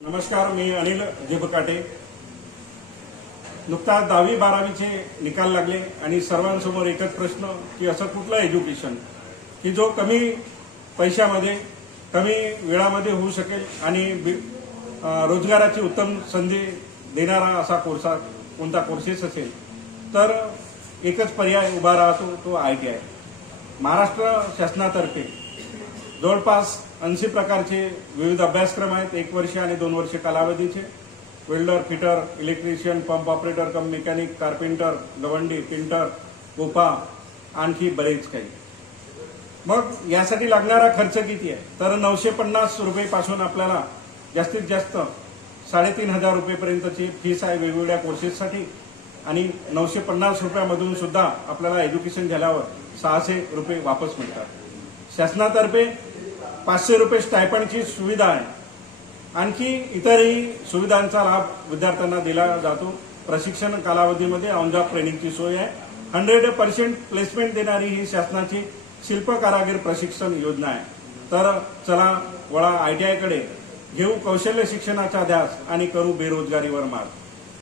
नमस्कार मी अनिल जेबकाटे. नुकताच दहावी बारावीचे निकाल लागले आणि सर्वांसमोर एकच प्रश्न की असं कुठलं एज्युकेशन? की जो कमी पैशामध्ये कमी वेळामध्ये होऊ शकेल आणि रोजगाराची उत्तम संधी देणारा असा कोर्स कोणता कोर्सेस असेल तर एकच पर्याय उभा राहतो तो आय टी आय. महाराष्ट्र शासनातर्फे जवळपास ऐंशी प्रकारचे विविध अभ्यासक्रम आहेत. एक वर्ष आणि दोन वर्ष कालावधीचे. Welder fitter electrician pump operator cum mechanic carpenter गवंडी पिंटर गोपा आणखी बरेच काही. मग यासाठी लागणारा खर्च किती आहे? तर नऊशे पन्नास रुपयेपासून आपल्याला जास्तीत जास्त साडेतीन हजार रुपयेपर्यंतची फीस आहे वेगवेगळ्या कोर्सेससाठी आणि नऊशे पन्नास रुपयामधून सुद्धा आपल्याला एज्युकेशन झाल्यावर सहाशे रुपये वापस मिळतात. शासनातर्फे पाचशे रुपये स्टायपंडची सुविधा आहे. आणखी इतरही सुविधांचा लाभ विद्यार्थ्यांना दिला जातो. प्रशिक्षण कालावधीमध्ये ऑन जॉब ट्रेनिंगची सोय आहे. हंड्रेड पर्सेंट प्लेसमेंट देणारी ही शासनाची शिल्प कारागीर प्रशिक्षण योजना आहे. तर चला वळा आय टी आयकडे घेऊ कौशल्य शिक्षणाचा ध्यास आणि करू बेरोजगारीवर मात.